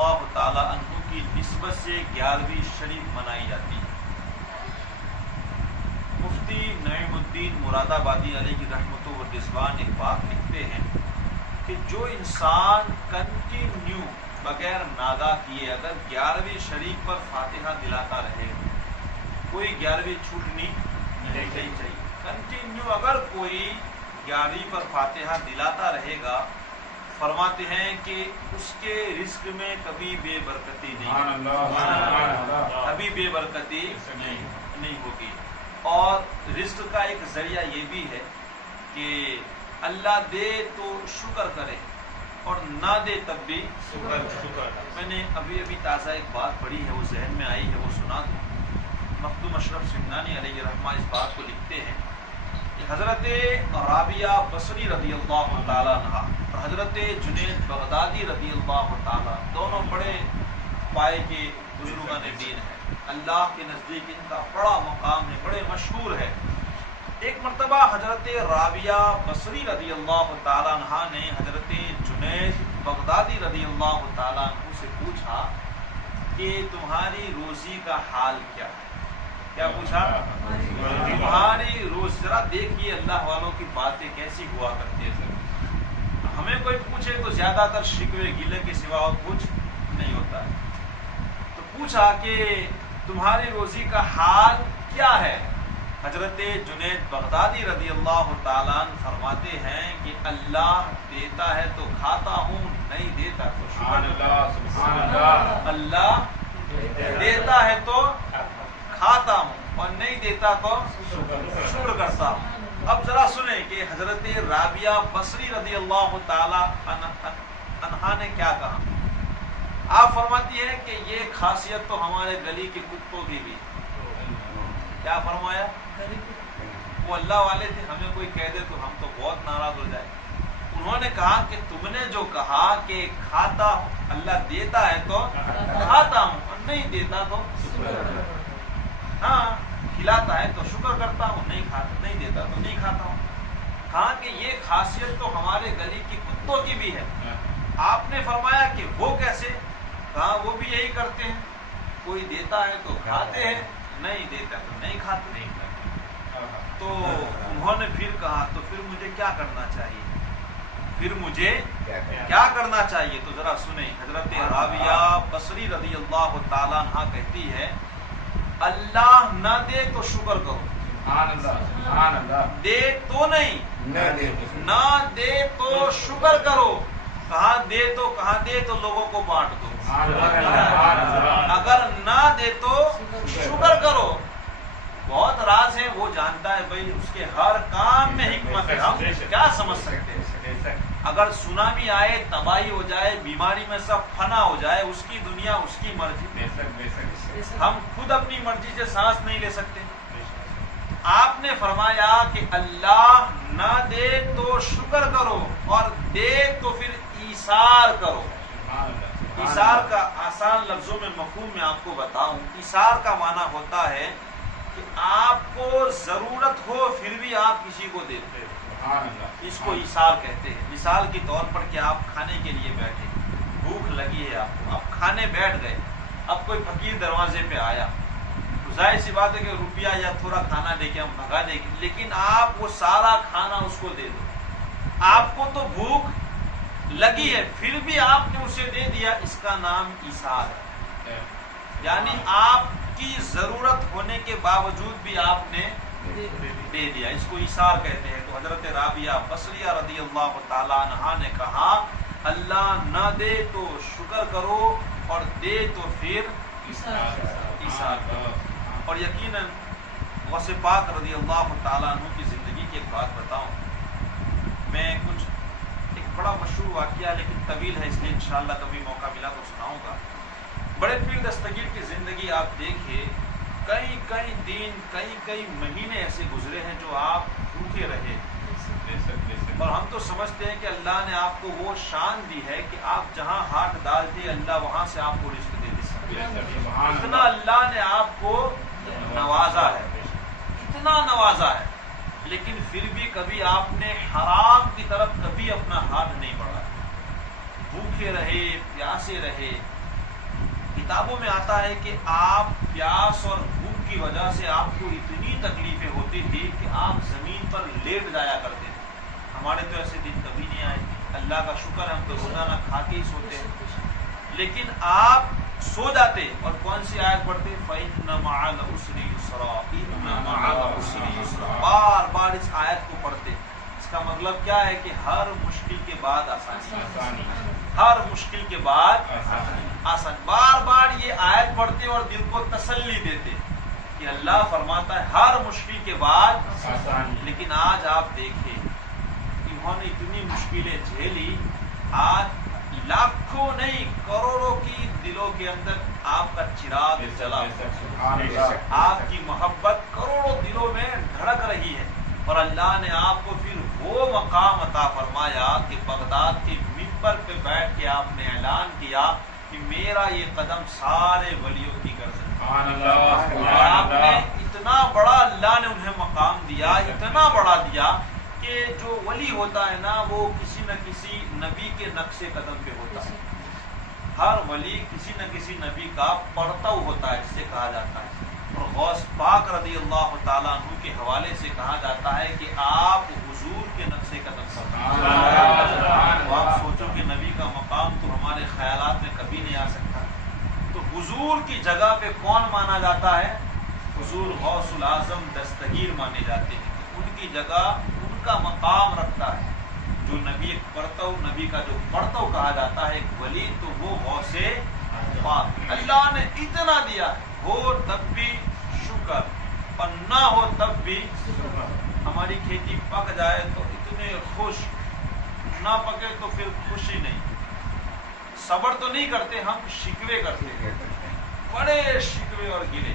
اللہ تعالی عنہ کی نسبت سے 11ویں شریف منائی جاتی ہے۔ مفتی نعیم الدین مراد آبادی علیہ رحمت و رضوان ایک بات لکھتے ہیں کہ جو انسان کنٹینیو بغیر ناگا کیے اگر 11ویں شریف پر فاتحہ دلاتا رہے، کوئی 11ویں چھوٹنی نہیں چاہیے، کنٹینیو اگر کوئی 11ویں پر فاتحہ دلاتا رہے گا، فرماتے ہیں کہ اس کے رزق میں کبھی بے برکتی نہیں، کبھی بے برکتی نہیں ہوگی۔ اور رزق کا ایک ذریعہ یہ بھی ہے کہ اللہ دے تو شکر کرے اور نہ دے تب بھی شکر۔ میں نے ابھی تازہ ایک بات پڑھی ہے، وہ ذہن میں آئی ہے، وہ سنا دوں۔ مخدوم اشرف سمنانی علیہ رحمہ اس بات کو لکھتے ہیں کہ حضرت رابعہ بصری رضی اللہ تعالیٰ عنہ اور حضرت جنید بغدادی رضی اللہ تعالیٰ دونوں بڑے پائے کے بزرگان دین ہیں، اللہ کے نزدیک ان کا بڑا مقام ہے، بڑے مشہور ہے۔ ایک مرتبہ حضرت رابعہ بصری رضی اللہ تعالیٰ عنہ نے حضرت جنید بغدادی رضی اللہ تعالیٰ عنہ سے پوچھا کہ تمہاری روزی کا حال کیا ہے؟ کیا پوچھا؟ تمہاری روزی۔ ذرا دیکھیے اللہ والوں کی باتیں کیسی ہوا کرتی ہے۔ ہمیں کوئی پوچھے تو زیادہ تر شکوے گلے کے سوا اور کچھ نہیں ہوتا ہے۔ تو پوچھا کہ تمہاری روزی کا حال کیا ہے؟ حضرت جنید بغدادی رضی اللہ تعالیٰ عنہ فرماتے ہیں کہ اللہ دیتا ہے تو کھاتا ہوں، نہیں دیتا تو شکر۔ اللہ دیتا ہے تو کھاتا ہوں اور نہیں دیتا تو شکر کرتا ہوں۔ اب ذرا سنیں کہ حضرت رابعہ بصری رضی اللہ تعالی عنہا نے کیا کہا۔ آپ فرماتی ہیں کہ یہ خاصیت تو ہمارے گلی کے کتوں کی بھی۔ کیا فرمایا؟ وہ اللہ والے تھے، ہمیں کوئی کہہ دے تو ہم تو بہت ناراض ہو جائے۔ انہوں نے کہا کہ تم نے جو کہا کہ کھاتا اللہ دیتا ہے تو کھاتا ہوں اور نہیں دیتا تو ہاں کھلاتا ہے تو شکر کرتا ہوں، نہیں دیتا تو نہیں کھاتا ہوں۔ کہا کہ یہ خاصیت تو ہمارے گلی کی کتوں کی بھی ہے۔ آپ نے فرمایا کہ وہ کیسے؟ کہا وہ بھی یہی کرتے ہیں، کوئی دیتا ہے تو کھاتے ہیں، نہیں دیتا تو نہیں کھاتے۔ تو انہوں نے پھر کہا تو پھر مجھے کیا کرنا چاہیے؟ پھر مجھے کیا کرنا چاہیے؟ تو ذرا سنیں، حضرت رابعہ بصری رضی اللہ تعالیٰ عنہ کہتی ہے اللہ نہ دے تو شکر کرو، دے تو نہیں، نہ دے تو شکر کرو۔ کہاں دے تو لوگوں کو بانٹ دو، اگر نہ دے تو شکر کرو۔ بہت راز ہے، وہ جانتا ہے بھائی اس کے ہر کام میں حکمت ہے، ہم کیا سمجھ سکتے ہیں؟ اگر سونامی آئے، تباہی ہو جائے، بیماری میں سب فنا ہو جائے، اس کی دنیا، اس کی مرضی۔ ہم خود اپنی مرضی سے سانس نہیں لے سکتے۔ آپ نے فرمایا کہ اللہ نہ دے تو شکر کرو اور دے تو پھر ایثار کرو۔ ایثار کا آسان لفظوں میں مفہوم میں آپ کو بتاؤں، ایثار کا معنی ہوتا ہے کہ آپ کو ضرورت ہو پھر بھی آپ کسی کو دیتے ہو، اس کو ایثار کہتے ہیں۔ مثال کے طور پر کہ آپ کھانے کے لیے بیٹھے، بھوک لگی ہے آپ کو، آپ کھانے بیٹھ گئے، اب کوئی فقیر دروازے پہ آیا تو ظاہر سی بات ہے کہ روپیہ یا تھوڑا کھانا دے کے ہم بھگا دیں گے، لیکن آپ وہ سارا کھانا اس کو دے دو۔ آپ کو تو بھوک لگی ہے پھر بھی آپ نے اسے دے دیا، اس کا نام ایثار ہے۔ یعنی آپ کی ضرورت ہونے کے باوجود بھی آپ نے دے دیا، اس کو ایثار کہتے ہیں۔ تو حضرت رابعہ بصریہ رضی اللہ تعالی عنہا نے کہا اللہ نہ دے تو شکر کرو اور دے تو پھر ایثار کرو۔ اور یقیناً غوث پاک رضی اللہ تعالیٰ عنہ کی زندگی کی ایک بات بتاؤں، میں ایک بڑا مشہور واقعہ لیکن طویل ہے، اس لیے انشاءاللہ کبھی موقع ملا تو سناؤں گا۔ بڑے پیر دستگیر کی زندگی آپ دیکھیے، کئی دن کئی مہینے ایسے گزرے ہیں جو آپ بھوکے رہے، اور ہم تو سمجھتے ہیں کہ اللہ نے آپ کو وہ شان دی ہے کہ آپ جہاں ہاتھ ڈالتے اللہ وہاں سے آپ کو رزق دے دیتا ہے۔ اتنا اللہ نے آپ کو نوازا ہے، اتنا نوازا ہے، لیکن پھر بھی کبھی آپ نے حرام کی طرف کبھی اپنا ہاتھ نہیں بڑھایا، بھوکے رہے، پیاسے رہے، کتابوں میں آتا ہے کہ آپ پیاس اور بھوک کی وجہ سے آپ کو اتنی تکلیفیں ہوتی تھی کہ آپ زمین پر لیٹ جایا کرتے تھے. ہمارے تو ایسے دن کبھی نہیں آئے. اللہ کا شکر ہے ہم تو روزانہ کھا کے ہی سوتے ہیں. لیکن آپ سو جاتے اور کون سی آیت پڑھتے؟ فَإِنَّ مَعَ الْعُسْرِ يُسْرًا إِنَّ مَعَ الْعُسْرِ يُسْرًا. بار بار اس آیت کو پڑھتے. اس کا مطلب کیا ہے کہ ہر مشکل کے بعد آسانی. ہر مشکل کے بعد آسان. بار بار یہ آیت پڑھتے اور دل کو تسلی دیتے کہ اللہ فرماتا ہے ہر مشکل کے بعد آسانی. لیکن آج آپ دیکھیں انہوں نے اتنی مشکلیں جھیلی. آج لاکھوں نہیں کروڑوں کی دلوں کے اندر آپ کا چراغ جلا. آپ کی محبت کروڑوں دلوں میں دھڑک رہی ہے. اور اللہ نے آپ کو پھر وہ مقام عطا فرمایا کہ بغداد کے ممبر پہ بیٹھ کے آپ نے اعلان کیا کہ میرا یہ قدم سارے ولیوں کی گردن. آپ نے اتنا بڑا اللہ نے انہیں مقام دیا, اتنا بڑا دیا کہ جو ولی ہوتا ہے نا وہ کسی نہ کسی نبی کے نقش قدم پہ ہوتا ہے. ہر ولی کسی نہ کسی نبی کا پڑتاؤ ہوتا ہے جسے کہا جاتا ہے. اور غوث پاک رضی اللہ تعالیٰ عنہ کے حوالے سے کہا جاتا ہے کہ آپ حضور کے نقش قدم پر. آپ سوچو کہ نبی کا مقام تو ہمارے خیالات میں کبھی نہیں آ سکتا. تو حضور کی جگہ پہ کون مانا جاتا ہے؟ حضور غوث العظم دستگیر مانے جاتے ہیں. ان کی جگہ ان کا مقام رکھتا ہے. جو نبی ایک پرتو, نبی کا جو پرتو کہا جاتا ہے ایک ولی, تو وہ غوث پاک. اللہ نے اتنا دیا ہے, ہو تب بھی شکر اور نہ ہو تب بھی. ہماری کھیتی پک جائے تو اتنے خوش, نہ پکے تو پھر خوشی نہیں. صبر تو نہیں کرتے, ہم شکوے کرتے ہیں, بڑے شکوے اور گلے.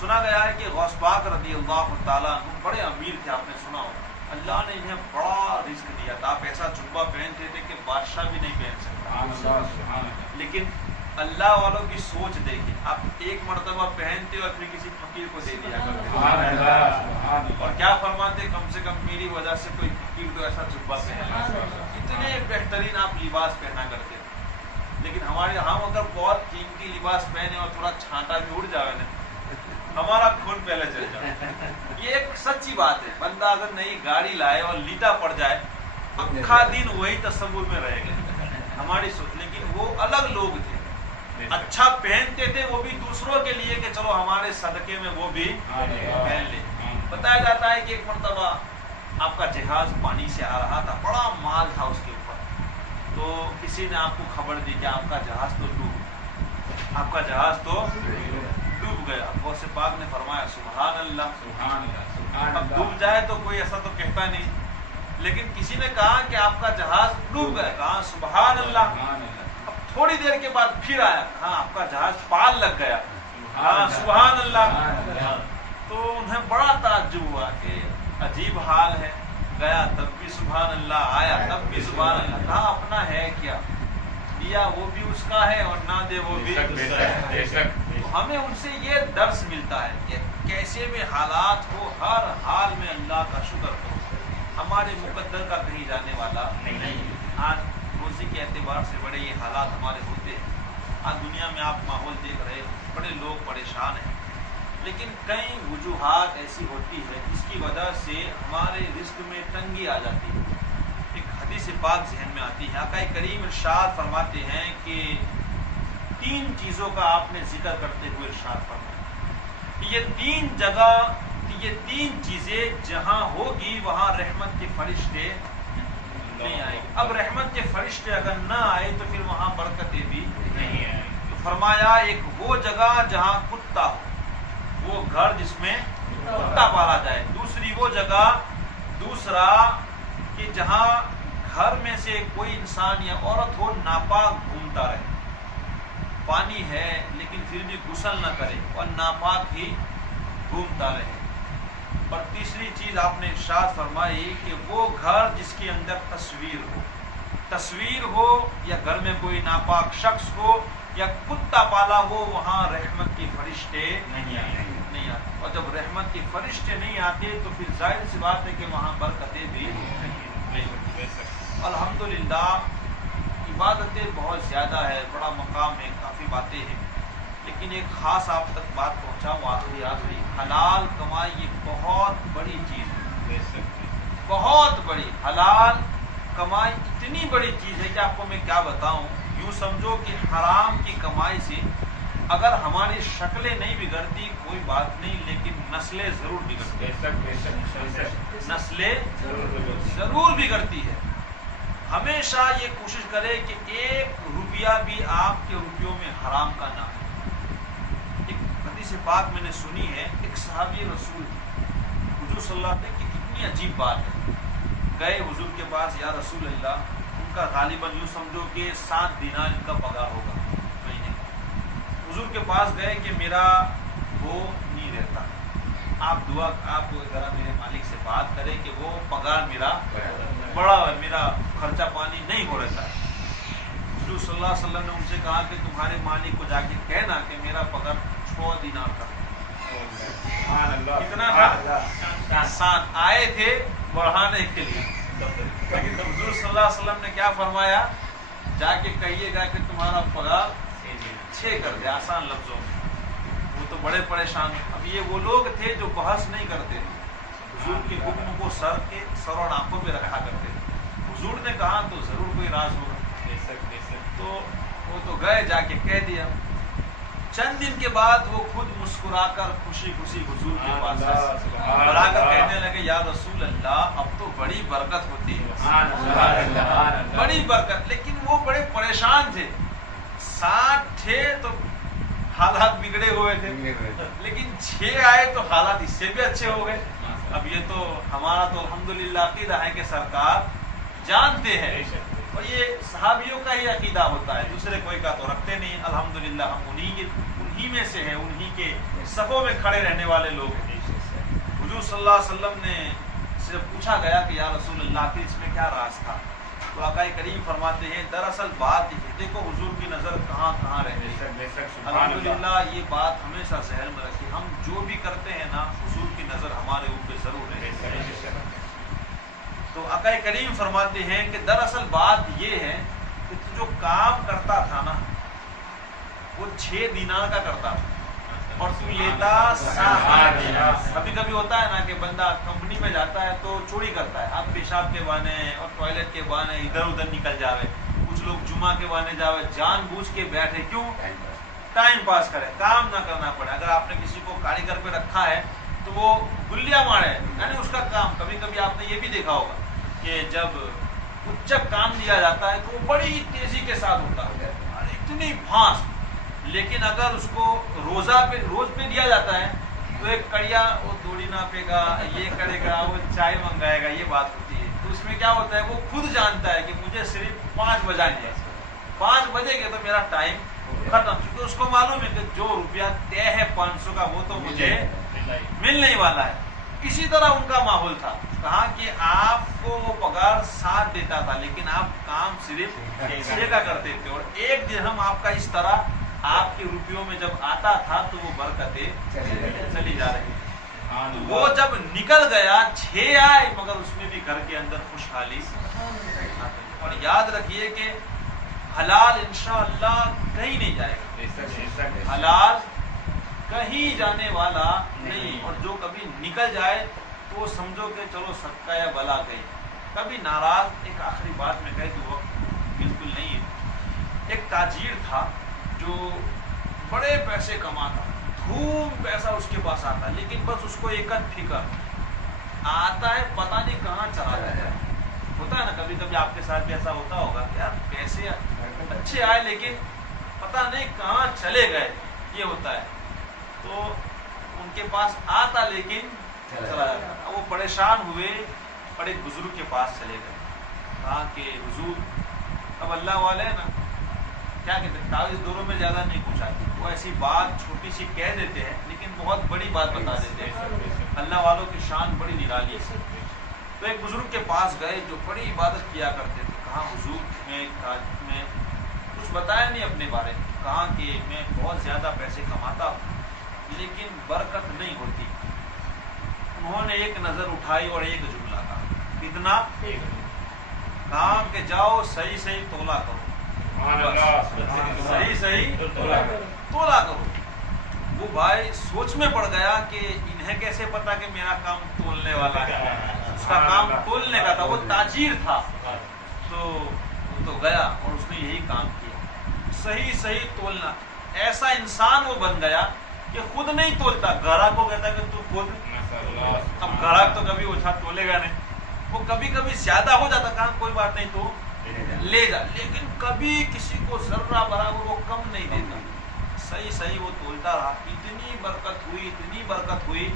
سنا گیا ہے کہ غوث پاک رضی اللہ تعالیٰ عنہ بڑے امیر تھے. آپ نے سنا ہوگا اللہ نے انہیں بڑا رزق دیا تھا. آپ ایسا جبہ پہنتے تھے کہ بادشاہ بھی نہیں پہن سکتا. لیکن اللہ والوں کی سوچ دیکھیں, آپ ایک مرتبہ پہنتے اور پھر کسی فقیر کو دے دیا کرتے. اور کیا فرماتے, کم سے کم میری وجہ سے کوئی فقیر تو ایسا جبہ پہنا. اتنے بہترین آپ لباس پہنا کرتے تھے. لیکن ہمارے ہم اگر بہت قیمتی لباس پہنے اور تھوڑا چھانٹا بھی اڑ جائے نا, ہمارا خون پہلے چل جائے. یہ ایک سچی بات ہے. بندہ اگر نئی گاڑی لائے اور لیٹا پڑ جائے, اکھا دن وہی تصور میں رہے گا ہماری سوچ. لیکن وہ الگ لوگ تھے, اچھا پہنتے تھے وہ بھی دوسروں کے لیے کہ چلو ہمارے صدقے میں وہ بھی پہن لے. بتایا جاتا ہے کہ ایک مرتبہ آپ کا جہاز پانی سے آ رہا تھا, بڑا مال تھا اس کے اوپر. تو کسی نے آپ کو خبر دی کہ آپ کا جہاز تو ڈوب گیا. غوث پاک نے فرمایا سبحان اللہ. اب ڈوب جائے تو کوئی ایسا تو کہتا نہیں, لیکن کسی نے کہا کہ آپ کا جہاز ڈوب گیا, کہا سبحان اللہ. اب تھوڑی دیر کے بعد پھر آیا, کہا آپ کا جہاز پال لگ گیا, کہا سبحان اللہ. تو انہیں بڑا تعجب ہوا کہ عجیب حال ہے, گیا تب بھی سبحان اللہ, آیا تب بھی سبحان اللہ. کہا اپنا ہے کیا, دیا وہ بھی اس کا ہے اور نہ دے وہ بھی. تو ہمیں ان سے یہ درس ملتا ہے کہ کیسے بھی حالات ہو ہر حال میں اللہ کا شکر کرو. ہمارے مقدر کا کہیں جانے والا نہیں. آج روزی کے اعتبار سے بڑے یہ حالات ہمارے ہوتے ہیں. آج دنیا میں آپ ماحول دیکھ رہے ہیں, بڑے لوگ پریشان ہیں. لیکن کئی وجوہات ایسی ہوتی ہے جس کی وجہ سے ہمارے رزق میں تنگی آ جاتی ہے. ایک حدیث پاک ذہن میں آتی ہے. آقا کریم ارشاد فرماتے ہیں کہ 3 چیزوں کا آپ نے ذکر کرتے ہوئے ارشاد فرمایا کہ یہ 3 چیزیں جہاں ہوگی وہاں رحمت کے فرشتے نہیں آئے. اب رحمت کے فرشتے اگر نہ آئے تو پھر وہاں برکتیں بھی نہیں آئے. تو فرمایا ایک وہ جگہ جہاں کتا ہو, وہ گھر جس میں کتا پالا جائے. دوسری وہ جگہ, دوسرا کہ جہاں گھر میں سے کوئی انسان یا عورت ہو ناپاک گھومتا رہے, پانی ہے لیکن پھر بھی غسل نہ کرے اور ناپاک ہی گھومتا رہے. اور تیسری چیز آپ نے ارشاد فرمائی کہ وہ گھر جس کے اندر تصویر ہو یا گھر میں کوئی ناپاک شخص ہو یا کتا پالا ہو, وہاں رحمت کے فرشتے نہیں آتے. اور جب رحمت کے فرشتے نہیں آتے تو پھر ظاہر سی بات ہے کہ وہاں برکتیں بھی نہیں. الحمدللہ عبادتیں بہت زیادہ ہے، بڑا مقام ہے، کافی باتیں ہیں، لیکن ایک خاص آپ تک بات پہنچاؤں آخری حلال کمائی یہ بہت بڑی چیز ہے، بہت بڑی حلال کمائی اتنی بڑی چیز ہے کہ آپ کو میں کیا بتاؤں. یوں سمجھو کہ حرام کی کمائی سے اگر ہماری شکلیں نہیں بگڑتی کوئی بات نہیں، لیکن نسلیں ضرور بگڑتی ہیں، نسلیں ضرور بگڑتی ہے. ہمیشہ یہ کوشش کرے کہ ایک روپیہ بھی آپ کے روپیوں میں حرام کا نہ ہو. ایک حدیث پاک میں نے سنی ہے، ایک صحابی رسول حضور صلی اللہ علیہ وسلم کی کتنی عجیب بات ہے. گئے حضور کے پاس، یا رسول اللہ، ان کا غالباً یوں سمجھو کہ 7 دینار ان کا پگار ہوگا مہینے. حضور کے پاس گئے کہ میرا وہ نہیں رہتا، آپ دعا، آپ ذرا میرے مالک سے بات کریں کہ وہ پگار میرا بڑا ہے، میرا خرچہ پانی نہیں ہو رہتا ہے. حضور صلی اللہ علیہ وسلم نے ان سے کہا کہ تمہارے مالک کو جا کے کہنا کہ میرا پگار 6 دینار کا. کتنا تھا؟ 7 آئے تھے بڑھانے کے لیے، لیکن حضور صلی اللہ علیہ وسلم نے کیا فرمایا؟ جا کے کہیے گا کہ تمہارا پگار 6 کر دے. آسان لفظوں میں. وہ تو بڑے پریشان ہیں. اب یہ وہ لوگ تھے جو بحث نہیں کرتے تھے، حضور کے حکم کو سر اور آنکھوں پہ رکھا کرتے تھے. حضور نے کہا تو ضرور کوئی راز ہوگا. تو وہ تو گئے، جا کے کہہ دیا. چند دن کے بعد وہ خود مسکرا کر خوشی خوشی حضور کے پاس اور آ کر کہنے لگے، یا رسول اللہ، اب تو بڑی برکت ہوتی ہے، بڑی برکت. لیکن وہ بڑے پریشان تھے. 7 تھے تو حالات بگڑے ہوئے تھے، لیکن 6 آئے تو حالات اس سے بھی اچھے ہو گئے. اب یہ تو ہمارا تو الحمدللہ عقیدہ ہے کہ سرکار جانتے ہیں، اور یہ صحابیوں کا ہی عقیدہ ہوتا ہے، دوسرے کوئی کا تو رکھتے نہیں. الحمدللہ ہم انہی میں سے ہیں، انہی کے صفوں میں کھڑے رہنے والے لوگ ہیں. حضور صلی اللہ علیہ وسلم نے سے پوچھا گیا کہ یا رسول اللہ کہ اس میں کیا راز تھا؟ تو آقا کریم فرماتے ہیں دراصل بات یہ ہے، دیکھو حضور کی نظر کہاں کہاں رہتی ہے. الحمدللہ یہ بات ہمیشہ ذہن میں رکھیں، ہم جو بھی کرتے ہیں نا حضور کی نظر ہمارے اوپر ضرور رہتی ہے. تو آقا کریم فرماتے ہیں کہ دراصل بات یہ ہے کہ تو جو کام کرتا تھا نا وہ 6 دینار کا کرتا تھا اور تو لیتا 7 دینار. کبھی کبھی ہوتا ہے نا کہ بندہ کمپنی میں جاتا ہے تو چوری کرتا ہے، آپ پیشاب کے بہانے اور ٹوائلٹ کے بہانے ادھر ادھر نکل جاوے. کچھ لوگ جمعہ کے بہانے جاوے، جان بوجھ کے بیٹھے، کیوں؟ ٹائم پاس کرے، کام نہ کرنا پڑے. اگر آپ نے کسی کو کاریگر پہ رکھا ہے تو وہ گلیاں مارے، یعنی اس کا کام. کبھی کبھی آپ نے یہ بھی دیکھا ہوگا کہ جب اچک کام دیا جاتا ہے تو وہ بڑی تیزی کے ساتھ ہوتا ہے، اتنی فاسٹ. لیکن اگر اس کو روز پہ دیا جاتا ہے تو ایک کڑیا وہ دوڑی ناپے گا، یہ کرے گا، وہ چائے منگائے گا، یہ بات ہوتی ہے. تو اس میں کیا ہوتا ہے، وہ خود جانتا ہے کہ مجھے صرف 5 بجائیں گے، 5 بجے گے تو میرا ٹائم ختم. کیونکہ اس کو معلوم ہے کہ جو روپیہ طے ہے 500 کا وہ تو مجھے ملنے والا ہے. اسی طرح ان کا ماحول تھا. کہا کہ آپ کو وہ پگار 7 دیتا تھا لیکن آپ کام صرف 6 کا کرتے تھے، اور 1 درہم آپ کا اس طرح آپ کے روپیوں میں جب آتا تھا تو وہ برکتیں چلی جا رہی. تو وہ جب نکل گیا 6 آئے مگر اس میں بھی گھر کے اندر خوشحالی. اور یاد رکھیے کہ حلال انشاءاللہ کہیں نہیں جائے گا، حلال کہیں جانے والا نہیں. اور جو کبھی نکل جائے تو سمجھو کہ چلو صدقہ یا بلا گئی. کبھی ناراض. ایک آخری بات میں کہہ دوں، بالکل نہیں ہے. ایک تاجر تھا جو بڑے پیسے کماتا، دھوم پیسہ اس کے پاس آتا، لیکن بس اس کو ایک فکر آتا ہے، پتہ نہیں کہاں چلا جاتا ہے. ہوتا ہے نا کبھی کبھی آپ کے ساتھ بھی ایسا ہوتا ہوگا، یار پیسے اچھے آئے لیکن پتہ نہیں کہاں چلے گئے. یہ ہوتا ہے. تو ان کے پاس آتا لیکن چلا جاتا. وہ پریشان ہوئے اور ایک بزرگ کے پاس چلے گئے. کہا کہ حضور، اب اللہ والے نا کیا کہتے ہیں، تعویذ دوروں میں زیادہ نہیں پوچھاتے، وہ ایسی بات چھوٹی سی کہہ دیتے ہیں لیکن بہت بڑی بات بتا دیتے ہیں. اللہ والوں کی شان بڑی نرالی ہے. تو ایک بزرگ کے پاس گئے جو بڑی عبادت کیا کرتے تھے. کہا حضور میں کچھ بتایا نہیں اپنے بارے میں. کہا کہ میں بہت زیادہ پیسے کماتا ہوں لیکن برکت نہیں ہوتی. انہوں نے ایک نظر اٹھائی اور ایک جملہ کہا. کتنا؟ کہا کہ جاؤ صحیح تولا کرو. صحیح صحیح تولا کرو. وہ بھائی سوچ میں پڑ گیا کہ انہیں کیسے پتا کہ میرا کام تولنے والا ہے. اس کا کام تولنے کا تھا, وہ تاجر تھا. تو گیا اور اس نے یہی کام کیا, صحیح صحیح تولنا. ایسا انسان وہ بن گیا کہ خود نہیں تولتا, گراہک کو کہتا کہ تو خود. اب گراہک تو کبھی اوچھا تولے گا نہیں, وہ کبھی کبھی زیادہ ہو جاتا, کہاں کوئی بات نہیں تو لے جا, لیکن کبھی کسی کو ذرہ برابر وہ کم نہیں دیتا. صحیح صحیح وہ تولتا رہا. اتنی برکت ہوئی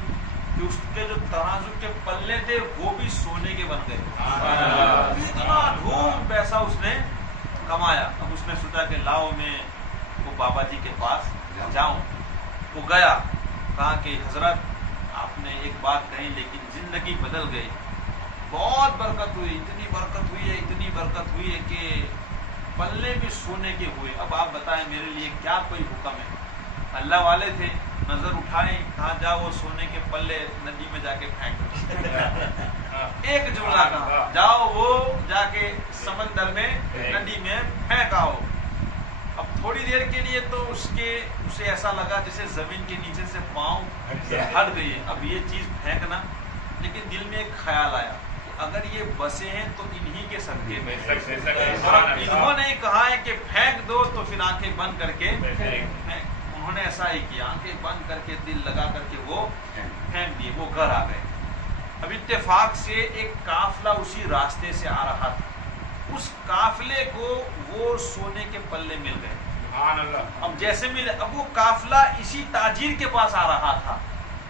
کہ اس کے جو ترازو کے پلے تھے وہ بھی سونے کے بن گئے. اتنا دھوم پیسہ اس نے کمایا. اب اس نے سوچا کہ لاؤ میں وہ بابا جی کے پاس جاؤں. وہ گیا, کہا کہ حضرت آپ نے ایک بات کہی لیکن زندگی بدل گئی, بہت برکت ہوئی, اتنی برکت ہوئی ہے کہ پلے بھی سونے کے ہوئے. اب آپ بتائیں میرے لیے کیا کوئی حکم ہے. اللہ والے تھے, نظر اٹھائیں, کہاں جا وہ سونے کے پلے ندی میں جا کے پھینک. ایک جملہ کہا, جاؤ وہ جا کے سمندر میں ندی میں پھینکاؤ. اب تھوڑی دیر کے لیے تو اسے ایسا لگا جیسے زمین کے نیچے سے پاؤں ہٹ گئی ہے, اب یہ چیز پھینکنا. لیکن دل میں ایک خیال آیا, اگر یہ بسے ہیں تو انہی کے صدقے میں. انہوں نے کہا ہے کہ پھینک دو, تو پھر آنکھیں بند کر کے انہوں نے ایسا ہی کیا, آنکھیں بند کر کے دل لگا کر کے وہ پھینک دیے. وہ گھر آ گئے. اب اتفاق سے ایک قافلہ اسی راستے سے آ رہا تھا. اس قافلے کو وہ سونے کے پلے مل گئے. اب جیسے ملے, اب وہ قافلہ اسی تاجر کے پاس آ رہا تھا.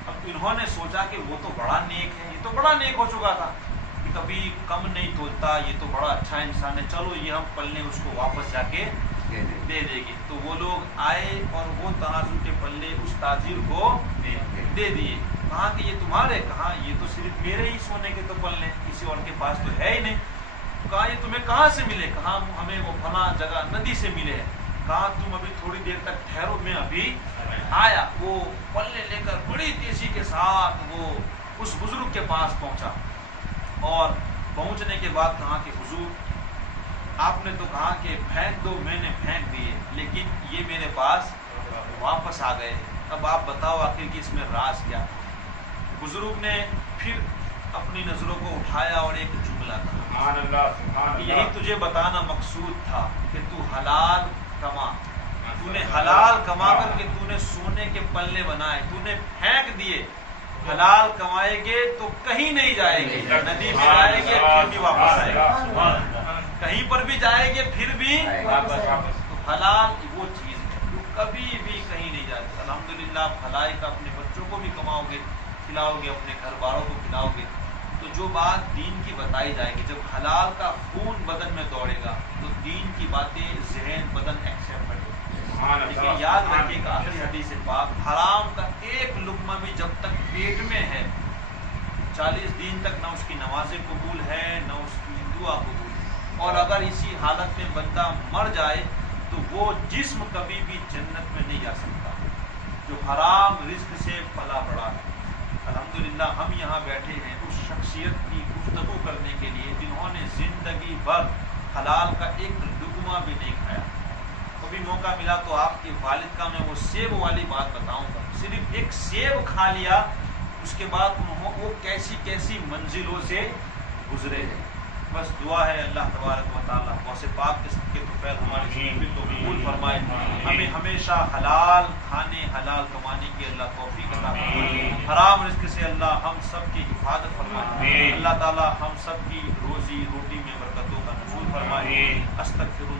اب انہوں نے سوچا کہ وہ تو بڑا نیک ہے, یہ تو بڑا نیک ہو چکا تھا, کبھی کم نہیں تولتا, یہ تو بڑا اچھا انسان ہے, چلو یہ ہم پلے اس کو واپس جا کے دے دے گی. تو وہ لوگ آئے اور وہ ترازو کے پلے اس تاجر کو دے دیے. کہا کہ یہ تمہارے, کہا یہ تو صرف میرے ہی سونے کے تو پلے, کسی اور کے پاس تو ہے ہی نہیں. کہا یہ تمہیں کہاں سے ملے, کہا ہمیں وہ فلاں جگہ ندی سے ملے ہیں. کہا تم ابھی تھوڑی دیر تک ٹھہرو, میں ابھی آیا. وہ پلے لے کر بڑی تیزی کے ساتھ وہ اس بزرگ کے پاس پہنچا, اور پہنچنے کے بعد کہا کہ حضور آپ نے تو کہا کہ پھینک دو, میں نے پھینک دیے, لیکن یہ میرے پاس واپس آ گئے. اب آپ بتاؤ آخر کہ اس میں راز کیا. بزرگ نے پھر اپنی نظروں کو اٹھایا اور ایک جملہ کہا, یہی تجھے بتانا مقصود تھا کہ تو حلال کما. تو نے حلال کما کر کے تو نے سونے کے پلے بنائے, تو نے پھینک دیے. حلال کمائے گے تو کہیں نہیں جائے گے, ندی میں جائے گے پھر بھی واپس آئے گا, کہیں پر بھی جائے گے پھر بھی. تو حلال وہ چیز ہے جو کبھی بھی کہیں نہیں جاتی. الحمدللہ بھلائی کا اپنے بچوں کو بھی کماؤ گے, کھلاؤ گے, اپنے گھر والوں کو کھلاؤ گے. تو جو بات دین کی بتائی جائے گی, جب حلال کا خون بدن میں دوڑے گا تو دین کی باتیں ذہن بدن ایکسپٹ کرے گا. لیکن یاد رکھیے کہ آخری حدیث پاک, حرام کا ایک لقمہ بھی جب تک پیٹ میں ہے 40 دن تک نہ اس کی نمازیں قبول ہے نہ اس کی دعا قبول ہے. اور اگر اسی حالت میں بندہ مر جائے تو وہ جسم کبھی بھی جنت میں نہیں جا سکتا. جو حرام رزق سے پلا بڑا ہے. الحمدللہ ہم یہاں بیٹھے ہیں اس شخصیت کی گفتگو کرنے کے لیے جنہوں نے زندگی بھر حلال کا ایک لقمہ بھی نہیں کھایا. کبھی موقع ملا تو آپ کے والد کا میں وہ سیب والی بات بتاؤں گا. صرف ایک سیب کھا لیا, اس کے بعد وہ کیسی کیسی منزلوں سے گزرے ہیں. بس دعا ہے اللہ تبارک و تعالیٰ غوث پاک کے صدقے تو فیض ہماری زندگی کو قبول فرمائے. ہمیں ہمیشہ حلال کھانے حلال کمانے کی اللہ توفیق عطا فرمائے. حرام رزق سے اللہ ہم سب کی حفاظت فرمائے. اللہ تعالیٰ ہم سب کی روزی روٹی میں برکتوں کا نزول فرمائے. استغفر